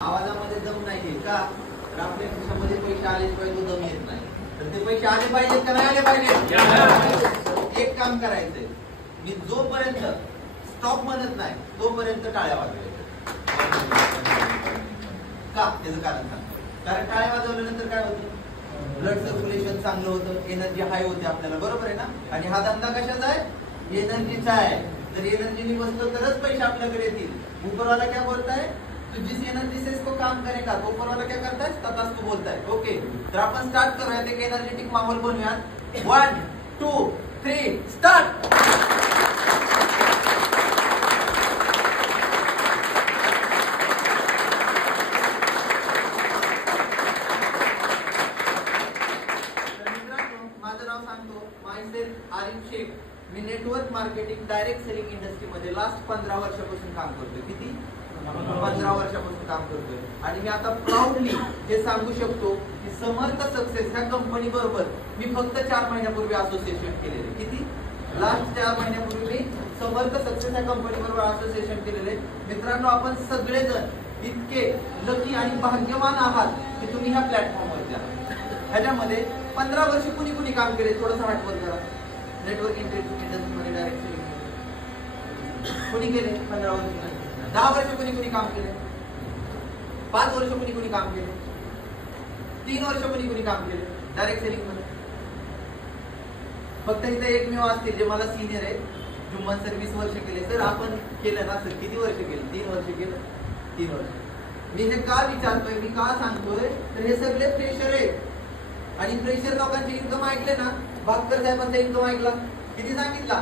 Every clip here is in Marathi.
आवाजामध्ये दम नाहीये का? तर आपल्या खिशामध्ये पैसे आले पाहिजे, दम येत नाही. तर ते पैसे आले पाहिजेत का नाही आले पाहिजे? एक काम करायचंय, मी जोपर्यंत स्टॉप म्हणत नाही तोपर्यंत टाळ्या वाजवायच्या. का? त्याचं कारण सांगतो. कारण टाळ्या वाजवल्यानंतर काय होतं? ब्लड सर्क्युलेशन चांगलं होतं, एनर्जी हाय होते आपल्याला, बरोबर आहे ना? आणि हा धंदा कशाचा आहे? एनर्जीचा आहे. जर एनर्जीने बसतो तरच पैसे आपल्याकडे येतील. ऊपरवाला क्या बोलता है? तो जिस एनर्जी से इसको काम करेगा तो ऊपर वाला क्या करता है? तथास्तु बोलता है. ओके, तर आपण स्टार्ट करूयात, एक एनर्जेटिक माहोल बनवूयात. 1 2 3 स्टार्ट. माझं नाव सांगतो, मायसेल्फ आरिफ शेख. मी network marketing direct selling industry मध्ये लास्ट 15 वर्षापासून काम करतोय. किती? 15 वर्षापासून काम करतोय. आणि मी आता प्राऊडली हे सांगू शकतो की समर्थ सक्सेस ह्या कंपनी बरोबर मी फक्त 4 महिन्यापूर्वी असोसिएशन केलेले. किती? लास्ट 4 महिन्यापूर्वी मी समर्थ सक्सेस ह्या कंपनी बरोबर असोसिएशन केलेले. मित्रांनो, आपण सगळेजण इतके लकी आणि भाग्यवान आहात की तुम्ही ह्या प्लॅटफॉर्मवरती आहात. ह्याच्यामध्ये 15 वर्ष कुणी कुणी काम केले? थोडंसं हातवर करा. नेटवर्क इंडस्ट्रीमध्ये डायरेक्ट सेलिंग कुणी केले? 15 वर्ष. 10 वर्ष कुणी कुणी काम केले? 5 वर्ष कुणी कुणी काम केले? 3 वर्ष कुणी कुणी काम केले डायरेक्ट सेलिंग मध्ये? फक्त इथे एकमेव असतील जे मला सिनियर आहे. जुम्मन सर 20 वर्ष केले. सर आपण केलं ना सर? किती वर्ष केलं? 3 वर्ष केलं. 3 वर्ष. मी हे का विचारतोय, मी का सांगतोय, तर हे सगळे फ्रेशर आहेत. आणि फ्रेशर लोकांचे इन्कम ऐकले ना? भास्कर साहेबांचा इन्कम ऐकला, किती सांगितला?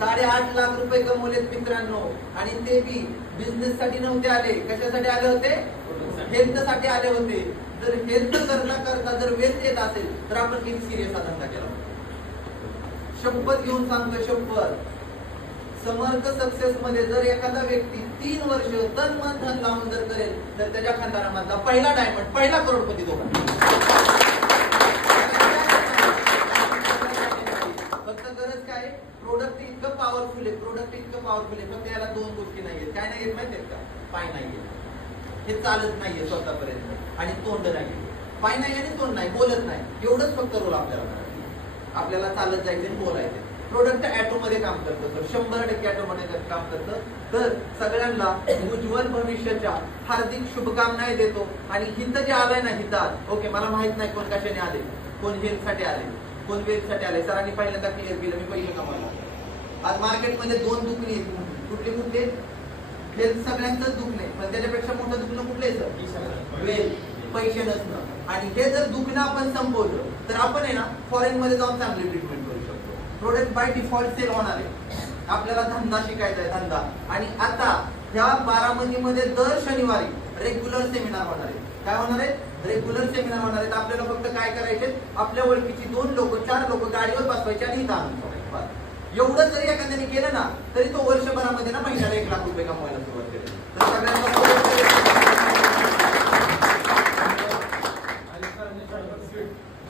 8.5 लाख रुपये कमवलेत मित्रांनो. आणि ते बी बिझनेस साठी नव्हते आले. कशासाठी आले होते? हेल्थ साठी आले होते. जर हेल्थ करता करता जर वेल्थ येत असेल तर आपण किती सिरियस हा धंदा केला. शपथ घेऊन सांगतोय, शपथ. समर्थ सक्सेस मध्ये जर एखादा व्यक्ती 3 वर्ष तन मन धन लावून जर करेल तर त्याच्या खानदारामधला पहिला डायमंड, पहिला करोडपती तो बनेल. फक्त गरज काय? प्रोडक्ट इतकं पॉवरफुल आहे, प्रोडक्ट इतकं पॉवरफुल आहे. फक्त याला 2 गोष्टी नाहीयेत. काय नाहीयेत माहिती आहेत का? पाय नाहीये, हे चालत नाहीये स्वतःपर्यंत, आणि तोंड नाही. पाय नाही आणि तोंड नाही, बोलत नाही. एवढंच फक्त रोल आपल्याला चालत जायचं आणि बोलायचं. प्रोडक्ट ऍटो मध्ये काम करतं, तर 100% ऍटो मध्ये काम करतं. तर सगळ्यांना उज्ज्वल भविष्याच्या हार्दिक शुभकामना देतो. आणि हित जे आलंय ना, हितात, ओके, मला माहित नाही कोण कशाने आले, कोण हेल्थ साठी आले, कोण वेल्थ साठी आले. सरांनी पहिल्यांदा क्लिअर केलं, मी पहिलं कमावलं. आज मार्केटमध्ये 2 दुखणे आहेत. कुठले कुठले? हेल्थ सगळ्यांचंच दुखणे, पण त्याच्यापेक्षा मोठं दुखणं कुठलं आहे? वेल्थ, पैसे नसणं. आणि हे जर दुखणं आपण संपवलं तर आपण आहे ना फॉरेन मध्ये जाऊन चांगली ट्रीटमेंट करू शकतो. प्रोडक्ट बाय डिफॉल्ट सेल होणार आहे. आपल्याला धंदा शिकायचा आहे, धंदा. आणि आता ह्या बारामतीमध्ये दर शनिवारी रेग्युलर सेमिनार होणार आहे. काय होणार आहे? रेग्युलर सेमिनार होणार आहेत. आपल्याला फक्त काय करायचे? आपल्या ओळखीची 2 लोक 4 लोक गाडीवर बसवायचे आणि इथं आणून सोडायचे. एवढं जरी एखाद्याने केलं ना तरी तो वर्षभरामध्ये ना महिन्याला 1 लाख रुपये कमवायला सुरुवात केली. तर सगळ्यांना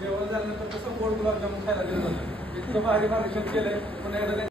जेवण झाल्यानंतर कसं गोड गुलाबजामुन खायला दिलं जातं. इतकं भारी मार्गदर्शन केलंय.